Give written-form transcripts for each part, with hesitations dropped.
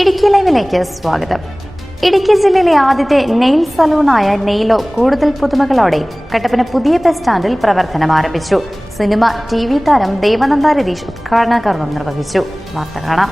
ഇടുക്കി ലൈവിലേക്ക് സ്വാഗതം. ഇടുക്കി ജില്ലയിലെ ആദ്യത്തെ നെയിൽ സലൂണായ നെയിലോ കൂടുതൽ പുതുമകളോടെ കട്ടപ്പന പുതിയ ബസ് സ്റ്റാൻഡിൽ പ്രവർത്തനം ആരംഭിച്ചു. സിനിമ, TV താരം ദേവനന്ദ രതീഷ് ഉദ്ഘാടന കർമ്മം നിർവഹിച്ചു. വാർത്ത കാണാം.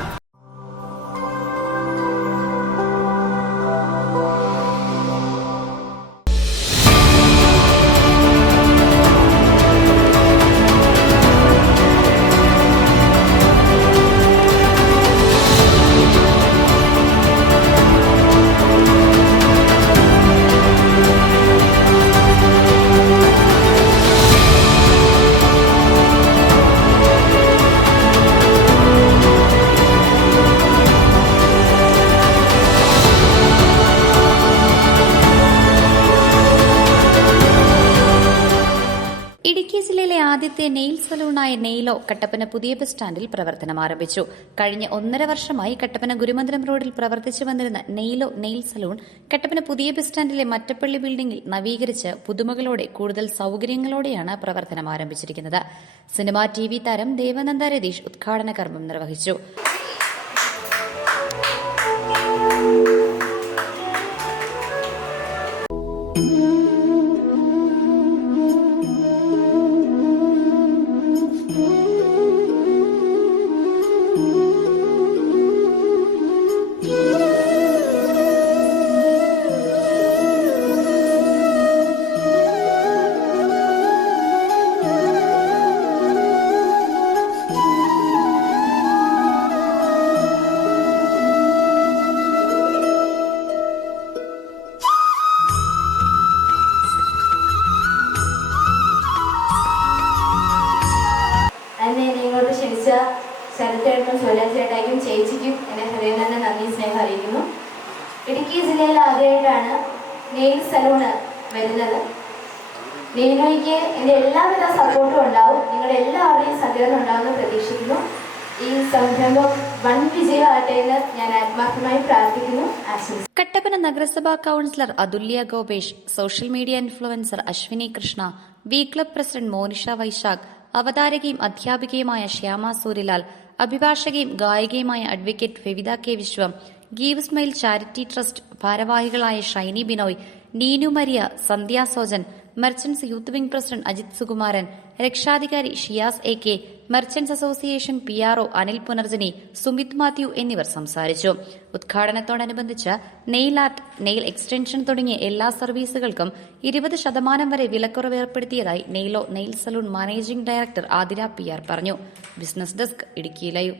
ഇടുക്കി ജില്ലയിലെ ആദ്യത്തെ നെയിൽ സലൂണായ നെയിലോ കട്ടപ്പന പുതിയ ബസ് സ്റ്റാൻഡിൽ പ്രവർത്തനം ആരംഭിച്ചു. കഴിഞ്ഞ 1.5 വർഷമായി കട്ടപ്പന ഗുരുമന്ദിരം റോഡിൽ പ്രവർത്തിച്ചു വന്നിരുന്ന നെയിലോ നെയിൽ സലൂൺ കട്ടപ്പന പുതിയ ബസ് സ്റ്റാൻഡിലെ മറ്റപ്പള്ളി ബിൽഡിംഗിൽ നവീകരിച്ച് പുതുമകളോടെ കൂടുതൽ സൌകര്യങ്ങളോടെയാണ് പ്രവർത്തനം ആരംഭിച്ചിരിക്കുന്നത്. സിനിമ, TV താരം ദേവനന്ദ രതീഷ് ഉദ്ഘാടന കർമ്മം നിർവഹിച്ചു. എന്നെ ഇങ്ങോട്ട് ക്ഷണിച്ച ശരത്തേട്ടനും സ്വരാജേട്ടായും ചേച്ചിക്കും എന്നെ ഹൃദയം തന്നെ നന്ദി, സ്നേഹം അറിയിക്കുന്നു. ഇടുക്കി ജില്ലയിൽ ആദ്യമായിട്ടാണ് നെയിൽ സലൂണ് വരുന്നത്. നെയിലോയ്ക്ക് എൻ്റെ എല്ലാവിധ സപ്പോർട്ടും ഉണ്ടാവും. നിങ്ങളുടെ എല്ലാവരുടെയും സഹകരണം ഉണ്ടാവുമെന്ന് പ്രതീക്ഷിക്കുന്നു. ഈ സംരംഭം വൻ വിജയമാകട്ടെ എന്ന് ഞാൻ ആത്മാർത്ഥമായി പ്രാർത്ഥിക്കുന്നു, ആശംസിക്കുന്നു. കട്ടപ്പന നഗരസഭാ councillor Athulya Gopesh, social media influencer Ashwini Krishna, V club president Monisha Vaisakh, അവതാരകയും അധ്യാപികയുമായ ശ്യാമ സൂര്യലാൽ, അഭിഭാഷകയും ഗായികയുമായ advocate Fevitha K Viswam, give smile charity trust ഭാരവാഹികളായ Shiny Binoy, Neenu Maria, Sandhya Sojan, merchants youth wing president Ajith Sukumaran, രക്ഷാധികാരി Shiyas AK, merchants association PRO Anil Punarjani, Sumith Mathew എന്നിവർ സംസാരിച്ചു. ഉദ്ഘാടനത്തോടനുബന്ധിച്ച് നെയിൽ ആർട്ട്, നെയിൽ എക്സ്റ്റൻഷൻ തുടങ്ങിയ എല്ലാ സർവീസുകൾക്കും 20% വരെ വിലക്കുറവ് ഏർപ്പെടുത്തിയതായി Nailo nail salon managing director Athira PR പറഞ്ഞു. Business desk, Idukki live.